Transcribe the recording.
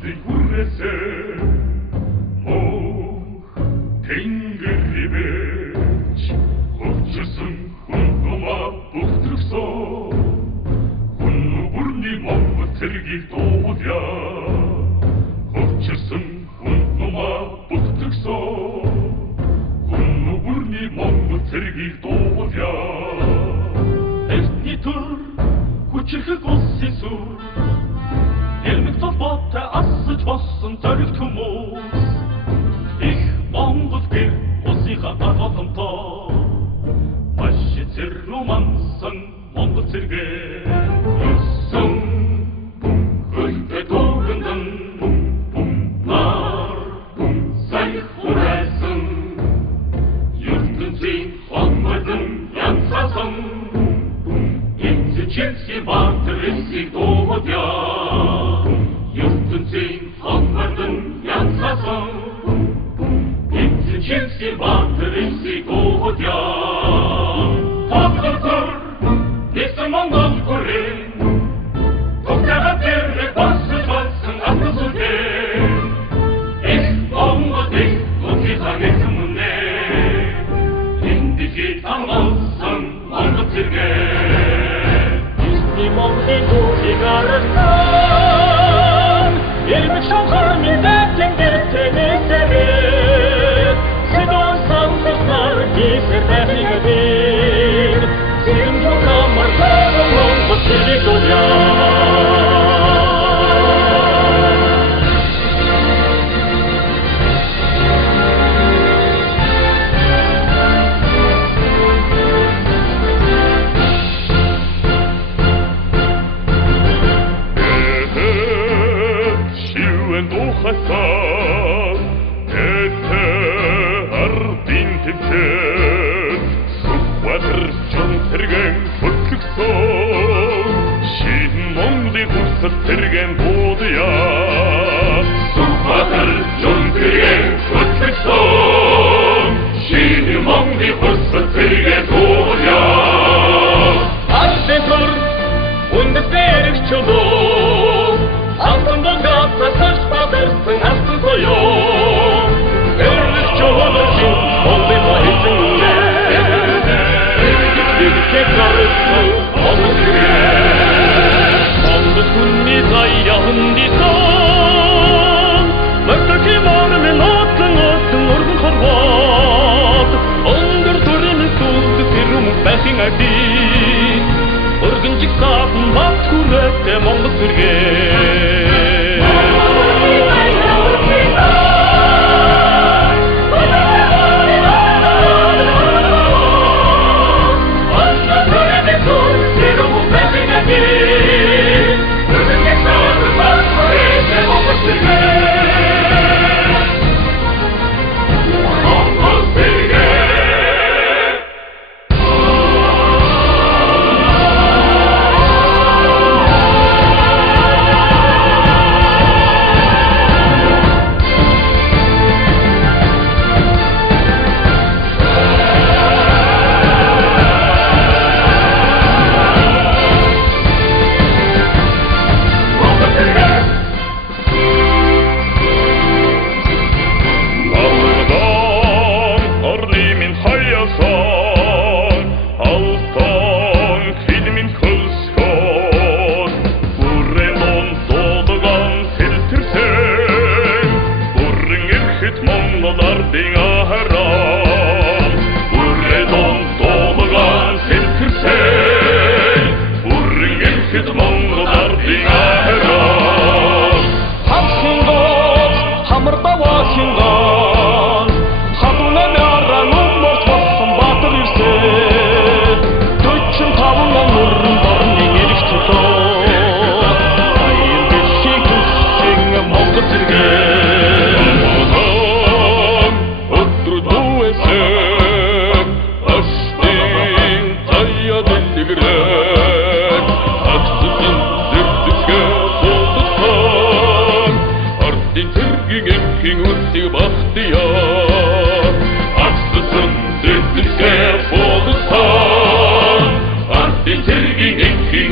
алтын хүрээсэ мох тэнгэрий бэж хөвчсөн хүн тумаа бүгдрэгсэн хүн нүгүрний Монгол цэргийг дуудъя хөвчсөн хүн тумаа бүгдрэгсэн хүн нүгүрний Монгол цэргийг дуудъя эртний төр хүчрэх улсын сүр Элмэг толботой асаж болсон зорилт хүмүүс их Монгол гэр улсынхаа гаргалтай маш зэрэг мансан Монгол цэргээ юусан хөлтэй дууган нар сая хүрээсэн ертөнцийн хонмодон янзсан Чилси батрысыг дуудъя ертөнцийн хонмодон янзсан Чилси батрысыг дуудъя Тоглоцор дэсэн Монгол хүрээ Тогтаага тэрэг басж болсон атас үдээ Их Монгол их улсынхаа гэрхэн мөнэ Эндижид амгалсан Монгол цэргээ Монголын түүхийг арилсан Элмэг шанхар мэдээтэй нэртэйсэрээ Сэдон сансар гисэр тахигадын Сэрэмжүү камар таган Монгол цэргийг дуудъя Хасан эте ардын тэмцээн Сүхбаатар жон тэргэн хөтлөгсөн Шин Монголын хурцад тэргэн дуудъя Сүхбаатар жон тэргэн хөтлөгсөн Шин Монголын хурцад тэргэн дуудъя Ардын тур үндэс дээрх чулуу Алтан богат сарч батарсан алтан соёо Эрлэх чуулчин Монголын баяланнэ Эрлэх гарсан Монгол цэргээ Монгол хүний заяан дисэн Мөрдөки мормен отлон урган хорвоод Ондор төрөм сүлд тэрэм байхын ади Өргөнжиг саатан бат хүрээтэй Монгол цэргээ King, King, King,